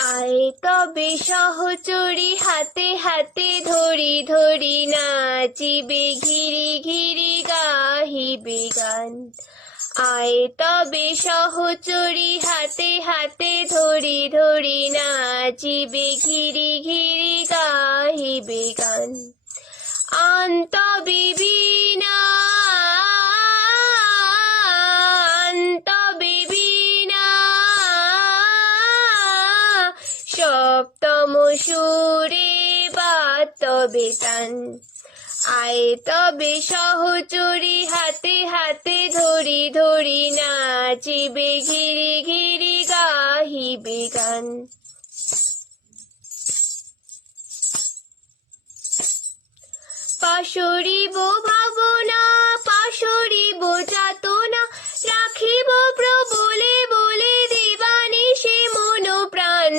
আয় তবে সহচরী হাতে হাতে ধরি ধরি নাচিবে ঘিরি ঘিরি গাহিবে গান। আয় তবে সহচরী হাতে হাতে ধরি ধরি নাচিবে ঘিরি ঘিরি গাহিবে গান। আন তবে বীণা আন তবে বীণা সপ্তম সুরে বাদ তবে তান। আয় তবে সহচরী হাতে হাতে ধরি ধরি নাচিবে ঘিরি ঘিরি গাহিবে গান। পাশরিব ভাবনা পাশরিব যাতনা, রাখিব প্রবলে বলে দিবানিশি মন প্রাণ।